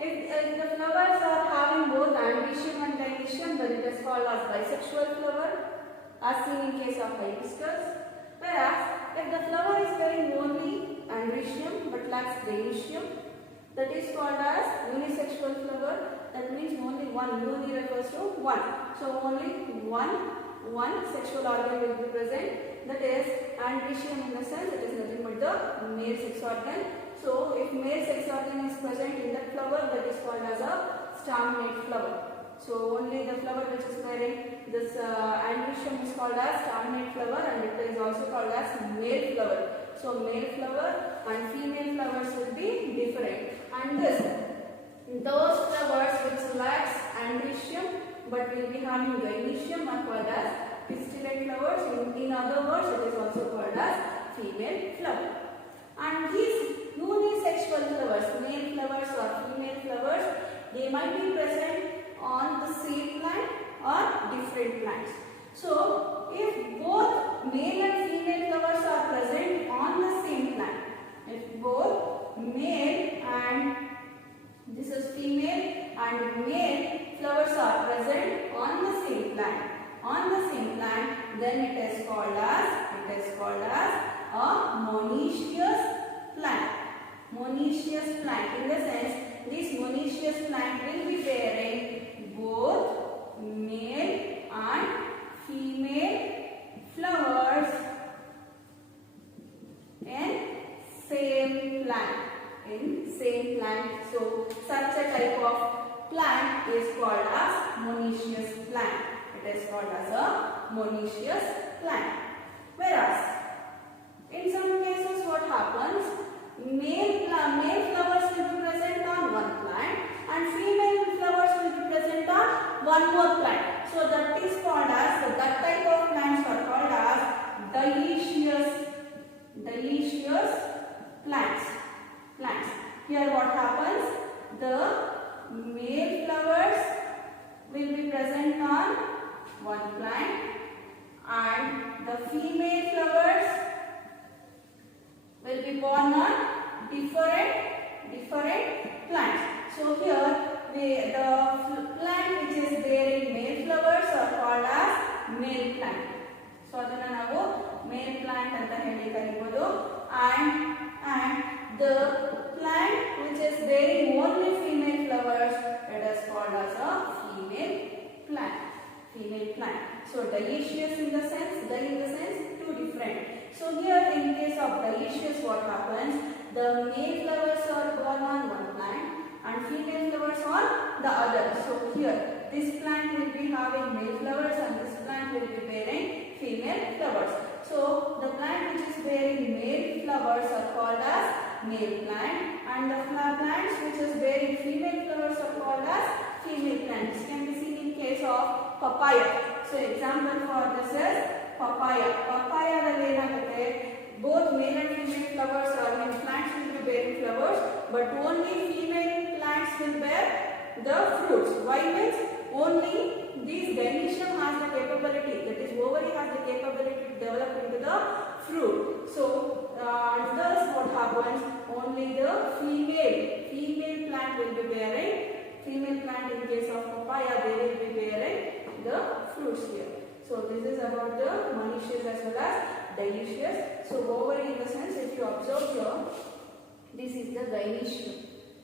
if the flowers are having both androecium and gynoecium, then it is called as bisexual flower, as seen in case of hibiscus. Whereas if the flower is bearing only androecium but lacks gynoecium, that is called as unisexual flower. That means only one. Uni refers to one. So only one sexual organ will be present. That is androecium in the sense it is nothing but the male sex organ. So if male sex organ is present in that flower, that is called as a staminate flower. So only the flower which is bearing this androecium is called as staminate flower, and it is also called as male flower. So male flower and female flowers will be different. And those flowers which lacks androecium but will be having gynoecium are called as pistillate flowers. In other words, it is also called as female flower. And these unisexual flowers, male flowers or female flowers, they might be present on the same plant or different plants. So if both male and female flowers are present on the same plant, if both male and this is female and male flowers are present on the same plant, then it is called as a monoecious plant. Monoecious plant, in the sense this monoecious plant will be bearing both male and female flowers in same plant. So such a type of plant is called as monoecious plant. It is called as a monoecious plant. Whereas in some cases what happens, male flowers will be present on one plant and female flowers will be present on one more plant. So that is called as, that type of plants are called as dioecious plants. Here what happens, the male flowers will be present on one plant and the female flowers will be born on different plants. So here the plant which is bearing male flowers are called as male plant. So adana navu male plant anta heli karibodu, and the plant which is bearing only female flowers, it is called as a female plant. So dioecious in the sense two different. So here in case of dioecious what happens, the male flowers are born on one plant and female flowers on the other. So here this plant will be having male flowers and this plant will be bearing female flowers. So the plant which is bearing male flowers are called as male plant, and the plants which is bearing female flowers are called as female plant. This can be seen in case of papaya. So example for this is papaya. Both male and female flowers or plants will be bearing flowers, but only female plants will bear the fruits. Why means only this gynoecium has the capability, that is ovary has the capability to develop into the fruit. So thus what happens, only the female plant will be bearing, female plant in case of papaya they will be bearing the fruits here. So this is about the monoecious as well as dioecious. So ovary in the sense, if you observe here, this is the gynoecium.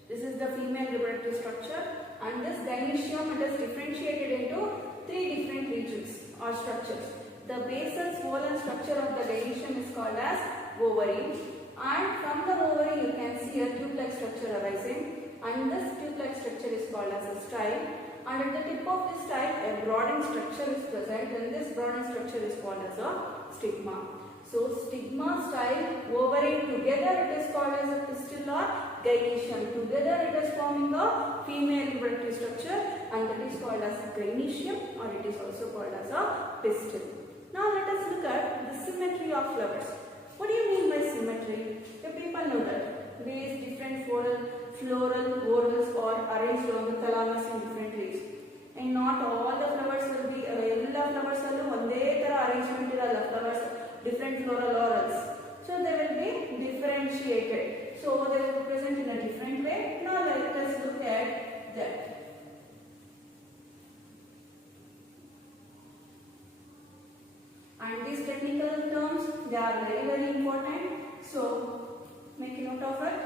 This is the female reproductive structure, and this gynoecium it is differentiated into three different regions or structures. The basal swollen structure of the gynoecium is called as ovary, and from the ovary you can see a tube-like structure arising, and this tube-like structure is called as a style. And at the tip of this style, a broadening structure is present, and this broadening structure is called as a stigma. So stigma, style, ovary together it is called as a pistil or gynoecium. Together it is forming a female reproductive structure, and that is called as gynoecium, or it is also called as a pistil. Now let us look at the symmetry of flowers. What do you mean by symmetry? You people know that these different floral whorls are arranged on the thalamus in different ways. And not all the flowers will be, all flowers will one arrangement flowers, different floral whorls. So they will be differentiated. So they will be present in a different way. Now let us look at they are very, very important. So make a note of it.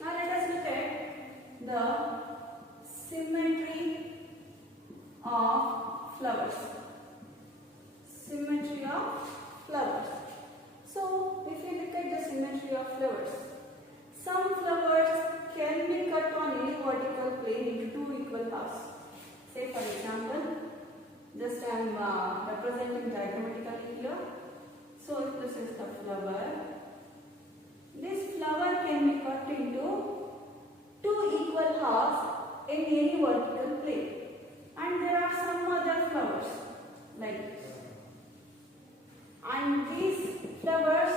Now let us look at the symmetry of flowers. Symmetry of flowers. So if you look at the symmetry of flowers, some flowers can be cut on any vertical plane into two equal halves. Say for example, just I am representing diagrammatically here. So if this is the flower, this flower can be cut into two equal halves in any vertical plane. And there are some other flowers like this. And these flowers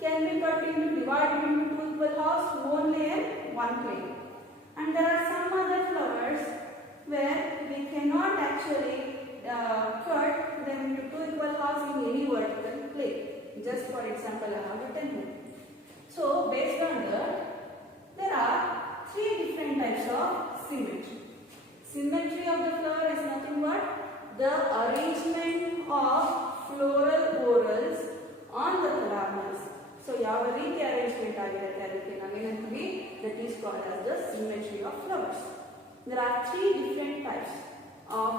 can be cut into, divided into two equal halves only in one plane. And there are some other flowers where we cannot actually cut them into two equal halves in any vertical plane. Just for example, I have written here. So based on that, there are three different types of symmetry. Symmetry of the flower is nothing but the arrangement of floral whorls on the thalamus. So ಯಾವ ರೀತಿ arrangement ಆಗಿರುತ್ತೆ ಅದಕ್ಕೆ ನಾವೇನಂತೀವಿ, that is called as the symmetry of flowers. There are three different types of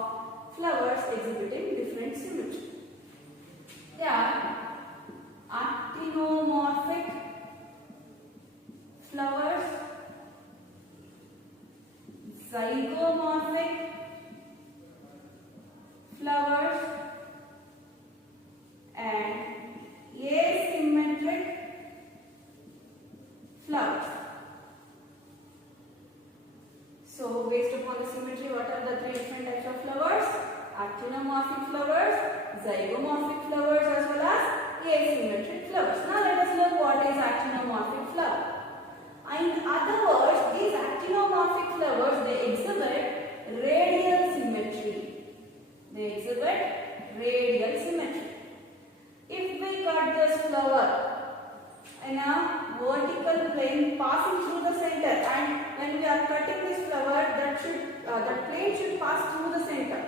flowers exhibiting different symmetry. They are actinomorphic flowers, zygomorphic flowers, and asymmetric flowers. So based upon the symmetry, what are the three different types of flowers? Actinomorphic flowers, zygomorphic flowers, as well as asymmetric flowers. Now let us look what is actinomorphic flower. In other words, these actinomorphic flowers, they exhibit radial symmetry. They exhibit radial symmetry. If we cut this flower in a vertical plane passing through the center, and when we are cutting this flower, that plane should pass through the center.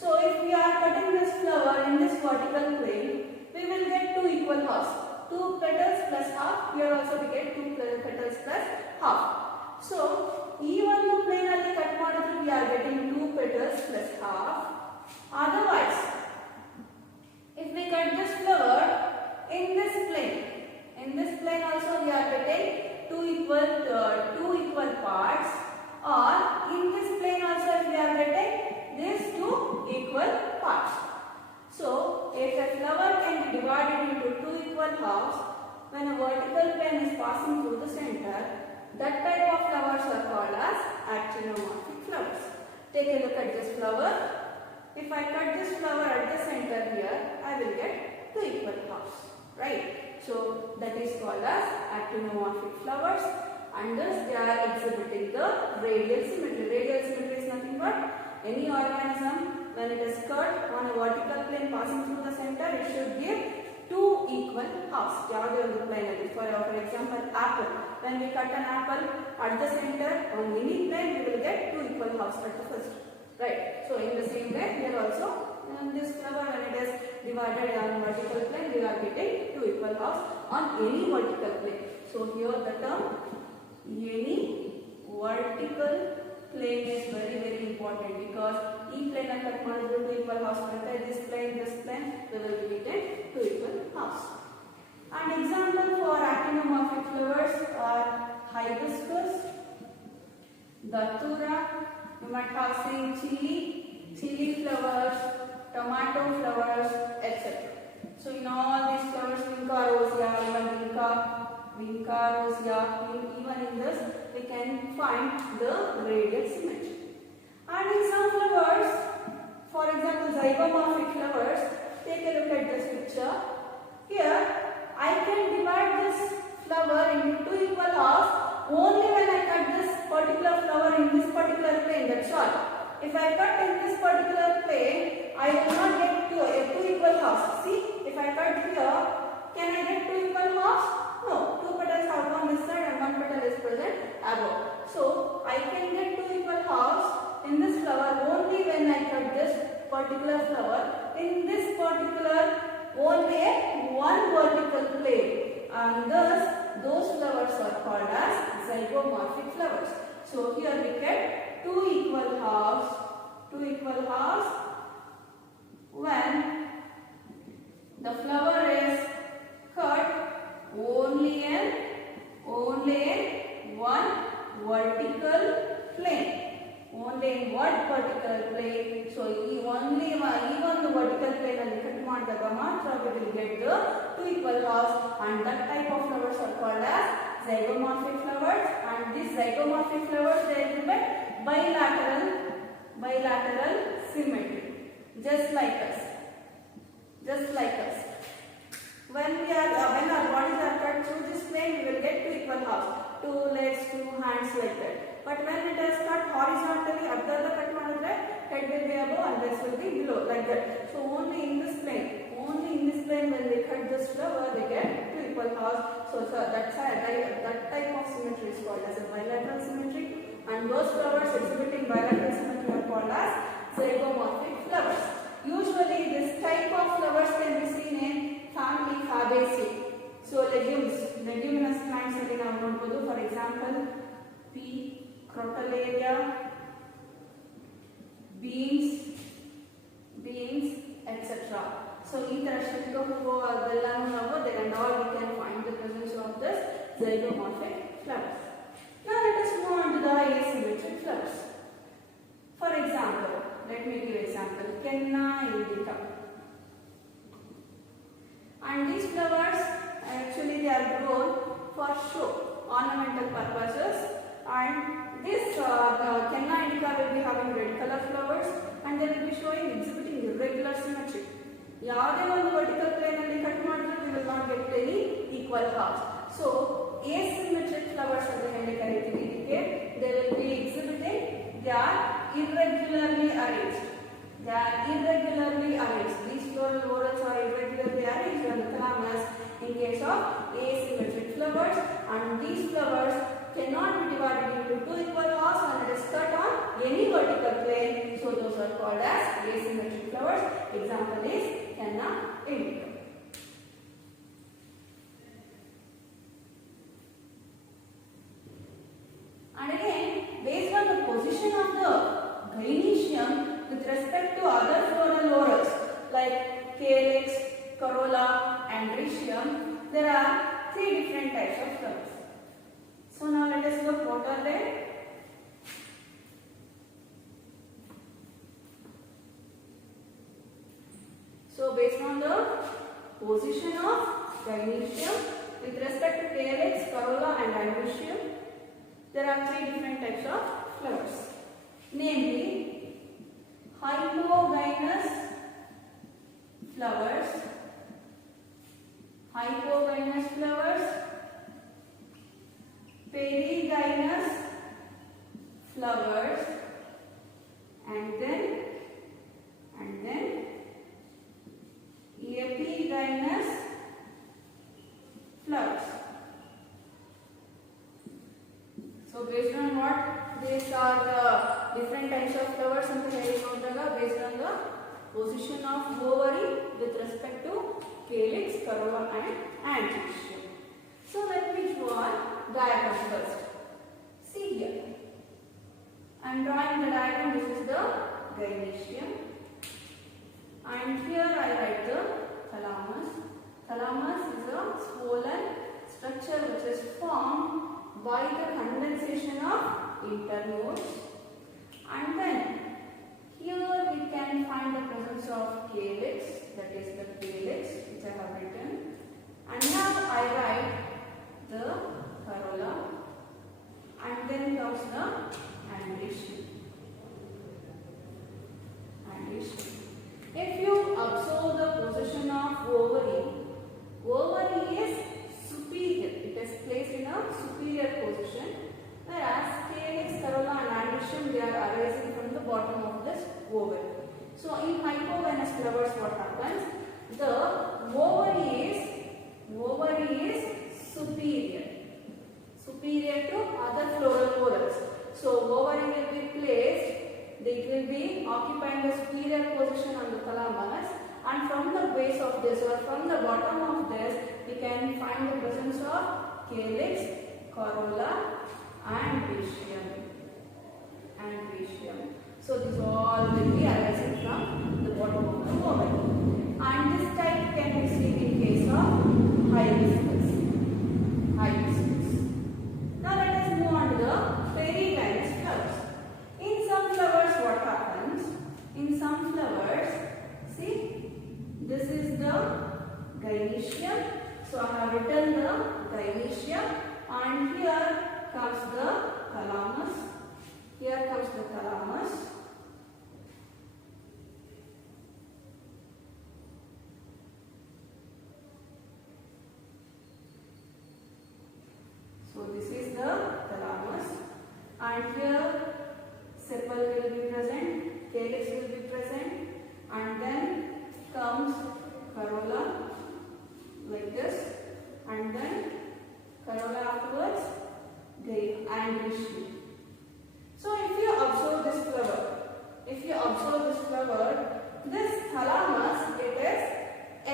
So if we are cutting this flower in this vertical plane, we will get two equal halves. Two petals plus half. Here also we get two petals plus half. So even the plane alli cut madidre we are getting two petals plus half. Otherwise, if we cut this flower in this plane also we are getting two equal parts, or in this plane also if we are getting these two equal parts. So if a flower can be divided into two equal halves when a vertical plane is passing through the center, that type of flowers are called as actinomorphic flowers. Take a look at this flower. If I cut this flower at the center here, I will get two equal halves, right? So that is called as actinomorphic flowers, and thus they are exhibiting the radial symmetry. Radial symmetry is nothing but any organism, when it is cut on a vertical plane passing through the center, it should give two equal halves. For example, apple. When we cut an apple at the center on any plane, we will get two equal halves at the first. Right. So in the same way, here also, this flower, when it is divided on vertical plane, we are getting two equal halves on any vertical plane. So here the term any vertical plane is very, very important, because each plane are cut ಮಾಡಿದ್ರೆ two equal halves ಬರುತ್ತೆ. This plane, we will be getting two equal halves. And example for actinomorphic flowers are hibiscus, datura. You might have seen chili flowers, tomato flowers, etc. So in all these flowers, vinca rosea, vinca rosea, even in this we can find the radial symmetry. And in some flowers, for example zygomorphic flowers, take a look at this picture. Here I can divide this flower into two equal halves only when I cut this particular flower in this particular plane, that's all. if I cut in this particular plane, I will not get two equal halves. See, if I cut here, can I get two equal halves? No, two petals have gone this side and one petal is present above. So I can get two equal halves in this flower only when I cut this particular flower. In this particular only one vertical plane, and thus those flowers are called as zygomorphic flowers. So here we get two equal halves when the flower is cut only in one vertical plane. Only in one vertical plane. So even the vertical plane and cut ಮಾಡಿದಾಗ ಮಾತ್ರ we will get the two equal halves, and that type of flowers are called as zygomorphic flowers. And these zygomorphic flowers, they exhibit bilateral symmetry, just like us. When our bodies are cut through this plane, we will get two equal halves, two legs, two hands, like that. But when it is cut horizontally, after the cut madre, head will be above and this will be below, like that. So only in this plane when they cut this flower, they get two equal halves. So that type of symmetry is called as a bilateral symmetry, and those flowers exhibiting bilateral symmetry are called as zygomorphic flowers. Usually this type of flowers can be seen in family Fabaceae. So leguminous plants alli ನಾವು ನೋಡಬಹುದು. For example, pea, crotalaria, beans, etc. So ಈ ತರ ಶುದ್ಧ ಹೂವು ಅದೆಲ್ಲನೂ ನಾವು there and all we can find the presence of this zygomorphic flowers. Now let us move on to the asymmetric flowers. For example, let me give example. Kenna indica. And these flowers actually they are grown for show, ornamental purposes. And this Kenna indica will be having red color flowers, and they will be exhibiting irregular symmetry. ಯಾವುದೇ ಒಂದು vertical plane ಅಲ್ಲಿ cut ಮಾಡಿದ್ರೆ we will not get any equal halves. So asymmetric flowers ಅಂತ ಹೇಳಿ ಕರೀತೀವಿ ಇದಕ್ಕೆ. They will be exhibiting, they are irregularly arranged. These floral whorls are irregularly arranged on the thalamus in case of asymmetric flowers, and these flowers cannot be divided into two equal halves when it is cut on any vertical plane. So those are called as asymmetric flowers. Example is Kenna indica. And again, based on the position of the gynoecium with respect to other floral whorls like calyx, corolla, and rhizoom, there are three different types of flowers. So now let us look what are they. So based on the position of gynoecium with respect to calyx, corolla, and rhizoom, there are three different types of flowers, namely hypogynous flowers, perigynous flowers, and then epigynous flowers. So based on what these are the different types of flowers and based on the position of ovary with respect to calyx, corolla, and rhizoom. So let me draw a diagram first. See here. I am drawing the diagram. This is the gynoecium, and here I write the thalamus. Thalamus is a swollen structure which is formed by the condensation of internodes, and then here we can find the presence of calyx, that is the calyx which I have written, and now I write the corolla, and then comes the rhizoom. If you observe the position of this or from the bottom of this, we can find the presence of calyx, corolla and rachis. So these all will be arising from the bottom of the ovary. And this type can be seen in case of hibiscus. Now let us move on to the perigynous flowers. In some flowers, what happens? In some flowers, see, this is the gynoecium. So I have written the gynoecium, and here comes the thalamus. Here comes the thalamus. So this is the thalamus, and here sepal will be present, calyx will be present, and then comes corolla like this, and then corolla afterwards, and rachis. So if you observe this flower, this thalamus, it is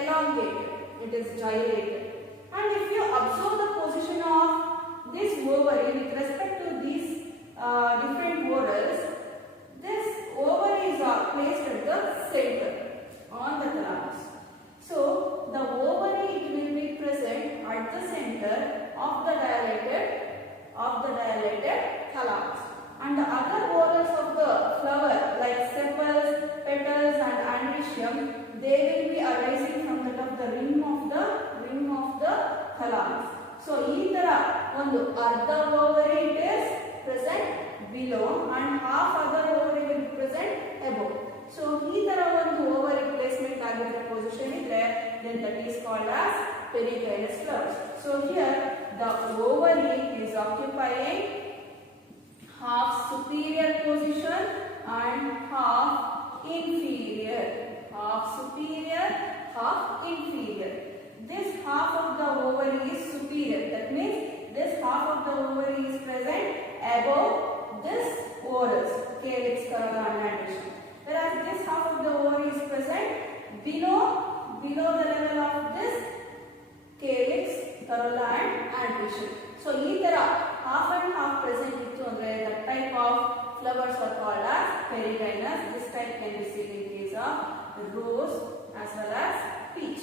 elongated, it is dilated. And if you observe the position of this ovary with respect to these different whorls, this ovaries are placed at the center on the thalamus. So the ovary, it will be present at the center of the dilated thalamus. And the other whorls of the flower like sepals, petals and androecium, they will be arising from the rim of the thalamus. So ee tara one ardha ovary it is present below and half other ovary will be present above. So ee tara one ovary placement agire position idre, then that is called as perigynous flowers. So here the ovary is occupying half superior position and half inferior. Half superior, half inferior. This half of the ovary is superior. That means this half of the ovary is present above this whorls, calyx, corolla and androecium. Whereas this half of the ovary is present below the level of this calyx, corolla and androecium. So ee tara half and half present ittu andre the type of flowers are called as perigynous. This type can be seen in case of rose as well as peach.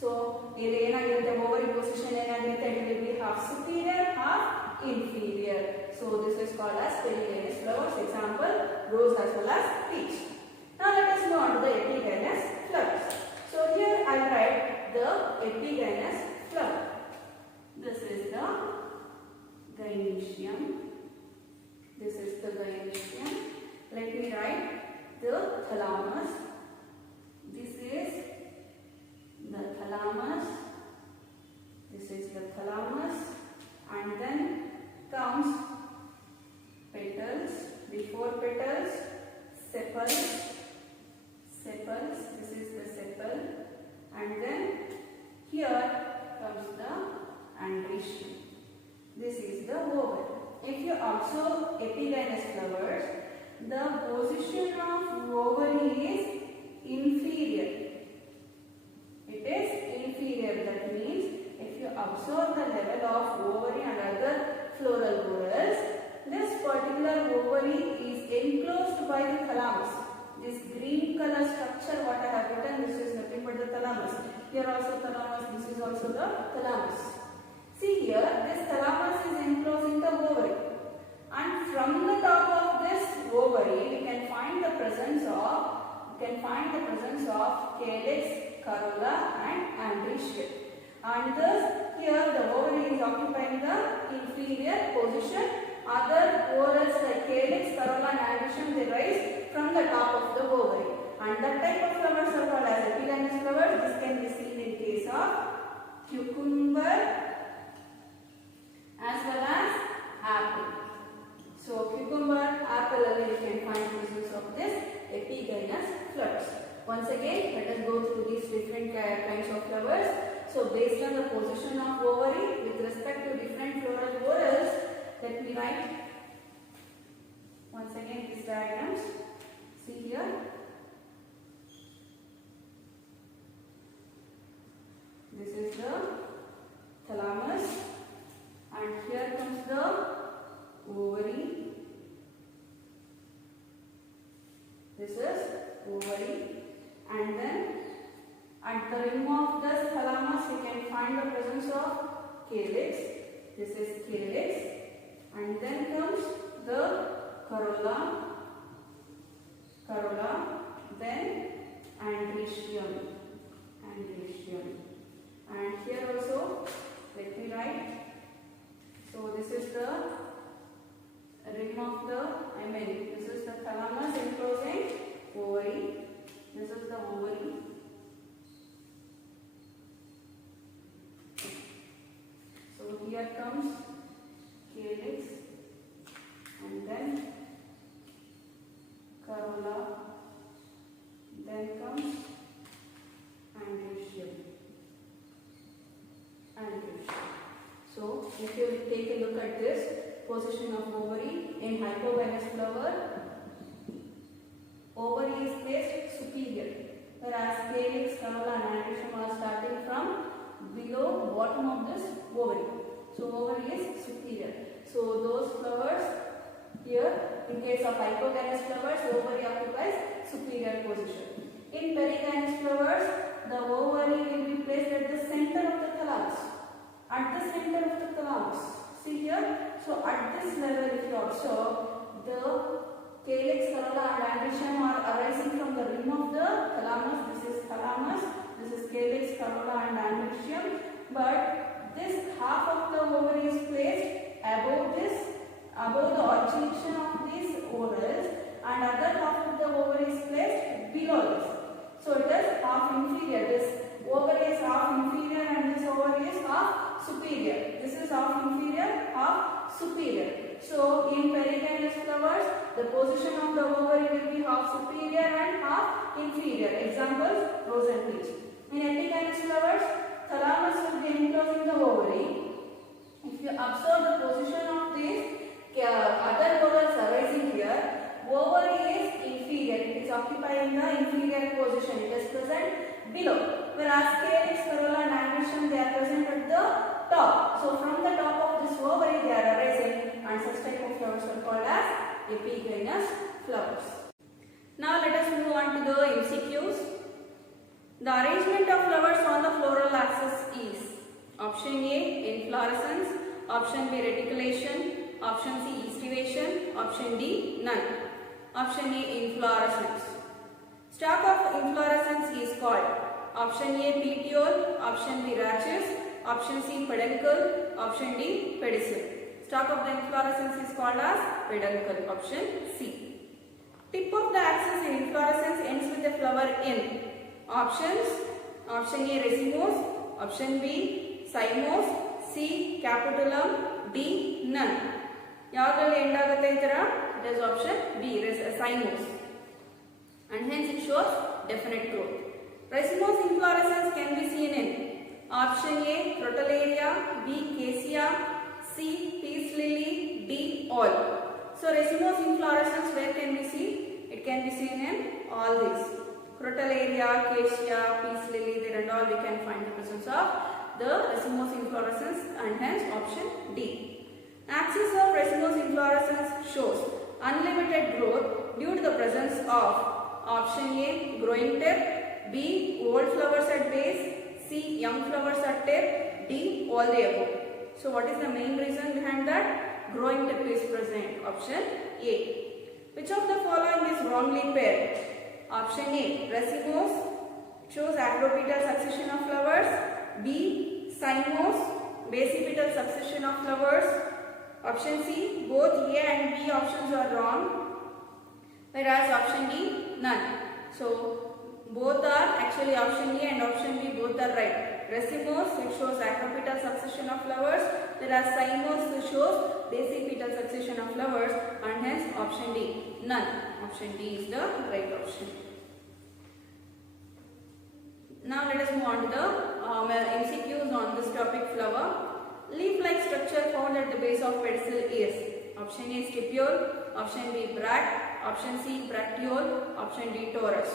So here enagirutte ovary position enagirutte, it will be half superior, half inferior. So this is called as perigynous flowers. Example, rose as well as peach. Now let us move on to the epigynous flowers. So here I write the epigynous flower. This is the gynoecium. This is the gynoecium. Let me write the thalamus. This is the thalamus. This is the thalamus. And then comes petals. Before petals, sepals. This is the sepal. And then here comes the androecium. This is the ovary. If you observe epigynous flowers, the position of ovary is inferior. It is inferior. That means if you observe the level of ovary and other floral whorls, this particular ovary is enclosed by the thalamus. This green color structure what I have written, this is nothing but the thalamus. Here also thalamus, this is also the thalamus. See here, this thalamus is enclosing the ovary, and from the top of this ovary we can find the presence of calyx, corolla and androecium. And thus here the ovary is occupying the inferior position. Other whorls like calyx, corolla and androecium, they rise from the top of the ovary. And that type of flowers are called as epigynous flowers. This can be seen in case of cucumber as well as apple. So cucumber, apple, you can find presence of this epigynous flowers. Once again, let us go through these different kinds of flowers. So based on the position of ovary with respect to different floral whorls, let me write once again these diagrams. See here. the thalamus, and here comes the ovary. This is ovary, and then at the rim of this thalamus we can find the presence of calyx. This is calyx, and then comes the corolla, then androecium, and here also let me write. So this is the rim of the, this is the thalamus enclosing ovary. This is the ovary. So here comes calyx, and then corolla, then comes androecium. So if you take a look at this position of ovary in hypogynous flower, ovary is placed superior, whereas calyx, corolla and androecium are starting from below bottom of this ovary. So ovary is superior. So those flowers here, in case of hypogynous flowers, ovary occupies superior position. In perigynous flowers, the ovary will be placed at the center of the thalamus. At the center of the thalamus. See here. So at this level, if you observe, the calyx, corolla and androecium are arising from the rim of the thalamus. This is thalamus. This is calyx, corolla and androecium. But this half of the ovary is placed above the articulation of these orals, and other half of the ovary is placed below this. So it is half inferior. This ovary is half inferior and this ovary is half superior. This is half inferior, half superior. So in perigynous flowers, the position of the ovary will be half superior and half inferior. Examples, rose and peach. In epigynous flowers, thalamus will be enclosing the ovary. If you observe the position of these other orals arising here, ovary is inferior. It is occupying the inferior position. It is present below. Whereas calyx, corolla and androecium, they are present at the top. So from the top of this ovary they are arising, and such type of flowers are called as epigynous flowers. Now let us move on to the MCQs. The arrangement of flowers on the floral axis is: option A, inflorescence; option B, reticulation; option C, estivation; option D, none. Option A, inflorescence. Stalk of inflorescence is called: option A, petiole; option B, rachis; option C, peduncle; option D, pedicel. Stalk of the inflorescence is called as peduncle. Option C. Tip of the axis in inflorescence ends with a flower in. Options: option A, racemose; option B, cymose; C, capitulum; D, none. Yavralli end agutte antara? It is option B, cymose, and hence it shows definite growth. Racemose inflorescence can be seen in option A, crotalaria; B, cassia; C, peace lily; D, all. So racemose inflorescence where can we see? It can be seen in all these: crotalaria, cassia, peace lily, there and all we can find the presence of the racemose inflorescence, and hence option D. Axis of racemose inflorescence shows unlimited growth due to the presence of option A, growing tip; B, old flowers at base; C, young flowers at tip; D, all the above. So what is the main reason behind that? Growing tip is present. Option A. Which of the following is wrongly paired? Option A, racemose, shows acropetal succession of flowers; B, cymose, basipetal succession of flowers; option C, both A and B options are wrong, whereas option D, none. So both are actually option A and option B, both are right. Racemose, it shows acropetal succession of flowers, whereas cymose shows basipetal succession of flowers, and hence option D, none. Option D is the right option. Now let us move on to the MCQs on this topic, flower. Leaf-like structure found at the base of pedicel is: option A, stipiole; option B, bracts; option C, bracteole; option D, torus.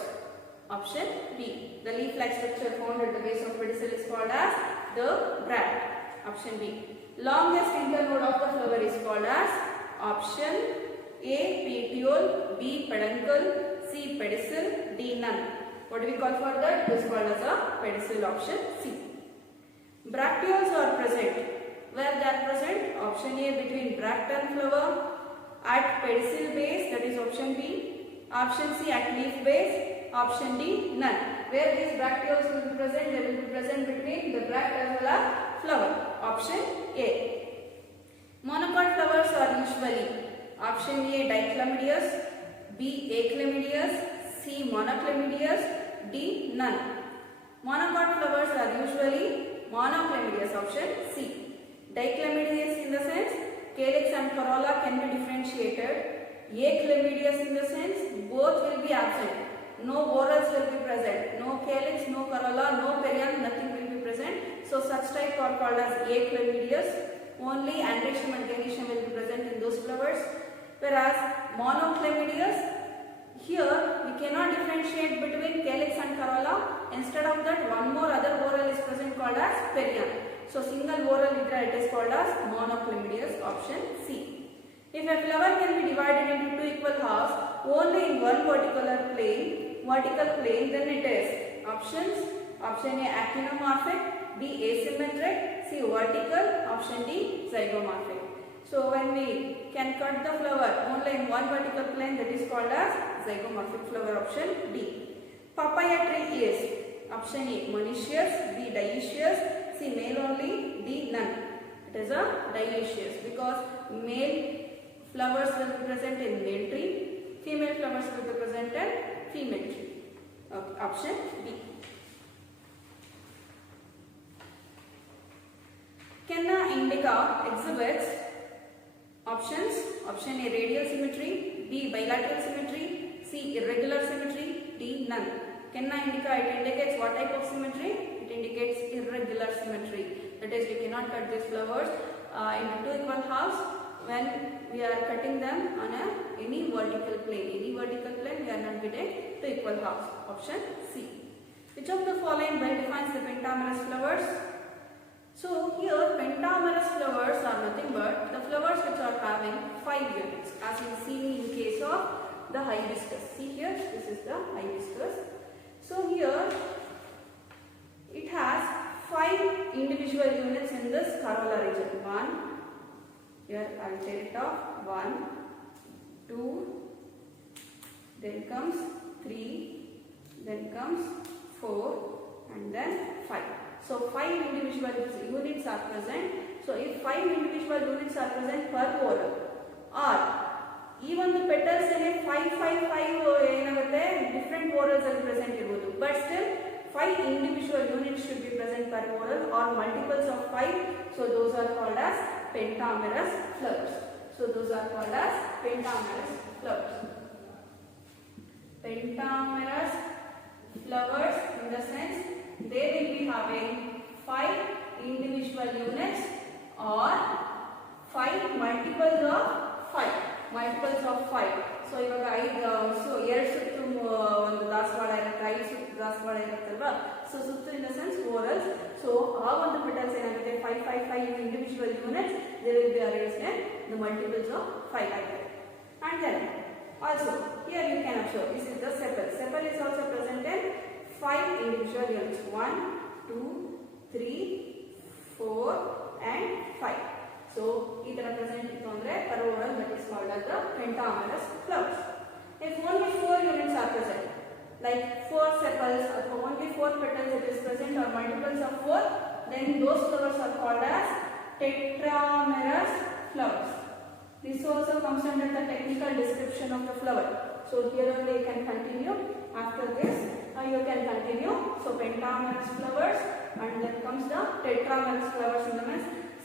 Option B. The leaf-like structure found at the base of pedicel is called as the bracts. Option B. Longest internode of the flower is called as option A. Petiole, B. Peduncle, C. Pedicel, D. None. What do we call for that? This is called as a pedicel, option C. Bracteoles are present. Where they are present? Option A, between bract and flower, at pedicel base, that is option B. Option C, at leaf base. Option D, none. Where these bracteoles will be present? They will be present between the bract as well as flower. Option A. Monocot flowers are usually option A, dichlamydeous, B, achlamydeous, C, monoclamydeous, D, none. Monocot flowers are usually monoclamydeous, option C. Dichlamydeous in the sense calyx and corolla can be differentiated. Achlamydeous in the sense both will be absent. No whorls will be present. No calyx, no corolla, no perianth, nothing will be present. So such type are called as achlamydeous. Only androecium and gynoecium will be present in those flowers. Whereas monoclamydeous, here we cannot differentiate between calyx and corolla. Instead of that, one more other whorl is present called as perianth. So single whorl it is called as monoclamydeous, option C. If a flower can be divided into two equal halves only in one vertical plane, then it is options. Option A, actinomorphic, B, asymmetric, C, vertical, option D, zygomorphic. So when we can cut the flower only in one vertical plane, that is called as zygomorphic flower, option D. Papaya tree is option A, monoecious, B, dioecious, C, male only, D, none. It is a dioecious because male flowers will be present in male tree, female flowers will be present in female tree. Okay, option B. Canna indica exhibits options. Option A, radial symmetry, B, bilateral symmetry, C, irregular symmetry, D, none. Canna indica, it indicates what type of symmetry? It indicates irregular symmetry. That is, we cannot cut these flowers into two equal halves when we are cutting them on any vertical plane. Any vertical plane, we are not getting two equal halves. Option C. Which of the following well defines the pentamerous flowers? So here pentamerous flowers are nothing but the flowers which are having 5 units, as you see in case of the hibiscus. See here, this is the hibiscus. So here it has 5 individual units in this corolla region. 1, here I will take it off. 1, 2, then comes 3, then comes 4, and then 5. So 5 individual units are present. So if 5 individual units are present per whorl, or even the petals in a 5 different whorls are present, but still 5 individual units should be present per whorl or multiples of 5. So those are called as pentamerous flowers. So those are called as pentamerous flowers. Pentamerous flowers in the sense they will be having 5 individual units or 5 multiples of 5. Multiples of 5. So ivaga 5 so 2 suttu ಒಂದು ದಾಸವಾಳ ಇರುತ್ತೆ 5 ಸುತ್ತು ದಾಸವಾಳ ಇರುತ್ತಲ್ವಾ. So ಸುತ್ತು in the sense whorls. So ಆ ಒಂದು petals ಏನಾಗುತ್ತೆ 5 individual units they will be arranged in the multiples of 5 like that. And then also here you can observe this is the sepal. Sepal is also present in 5 individual units. 1, 2, 3, 4 and 5. So, this is present per whorl, that is called as the pentamerous flowers. If only 4 units are present, like 4 sepals or only 4 petals it is present or multiples of 4, then those flowers are called as tetramerous flowers. This also comes under the technical description of the flower. So, here only you can continue. After this, you can continue. So, pentamerous flowers and then comes the tetramerous flowers in the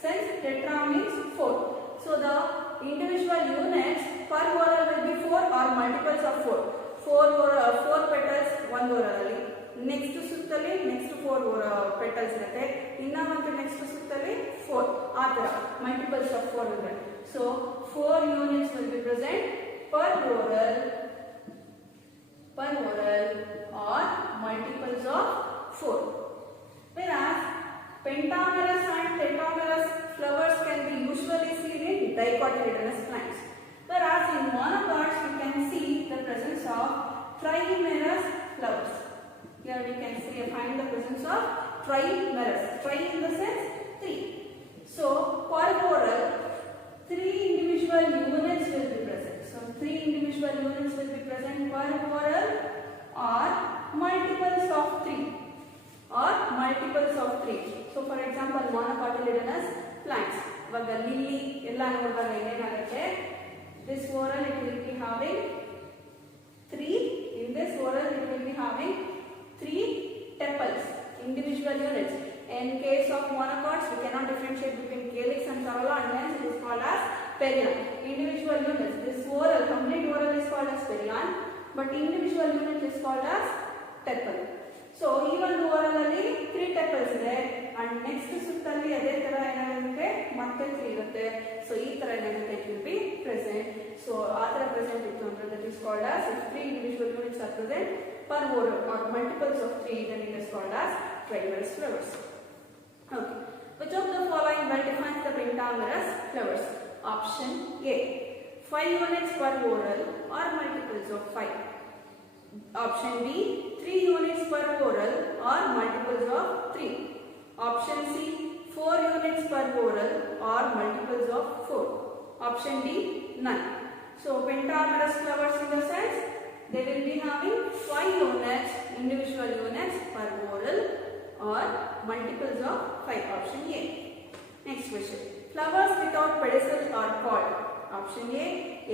sense tetra means 4. So, the individual units per whorl will be 4 or multiples of 4. 4 petals, 1 whorl. Next suttali, next 4 petals irutte. Inna one next suttali 4. Athara multiples of 4 will be. So, 4 units will be present per whorl or multiples of 4. Whereas penta usually seen in dicotyledonous plants. Whereas in monocots we can see the presence of trimerous flowers. Here we can see find the presence of trimerous. Tri in the sense 3. So per whorl 3 individual units will be present. So 3 individual units will be present per whorl or multiples of 3 or multiples of 3. So for example monocotyledonous plants. Vaga lily ella noduvaga enagutte this whorl it will be having 3. In this whorl it will be having 3 tepals, individual units. In case of monocots, we cannot differentiate between calyx and corolla, and hence it is called as perion. Individual units. This whorl, complete whorl is called as perion, but individual unit is called as tepal. So even whorl alli 3 tepals ಇದೆ, and next ಸುತ್ತಲ್ಲಿ ಅದೇ ತರ ಏನಾಗುತ್ತೆ ಮತ್ತೆ 3 ಇರುತ್ತೆ. So ಈ ತರ ಏನಾಗುತ್ತೆ it will be present. So ಆ ತರ present ಇತ್ತು ಅಂದ್ರೆ that is called as if 3 individual units are present per whorl or multiples of 3, then it is called as trimerous flowers. Okay. Which of the following well defines the pentamerous flowers? Option A. 5 units per whorl or multiples of 5. Option B. 3 units per whorl or multiples of 3. Option C. 4 units per whorl or multiples of 4. Option D. None. So pentamerous flowers in the sense they will be having 5 units, individual units per whorl or multiples of 5. Option A. Next question. Flowers without pedicel are called. Option A.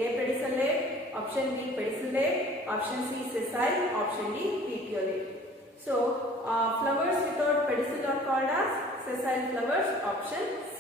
Apedicellate. Option B. Pedicellate. Option C. Sessile. Option D. Petiolate. So flowers without pedicel are called as sessile flowers. Option C.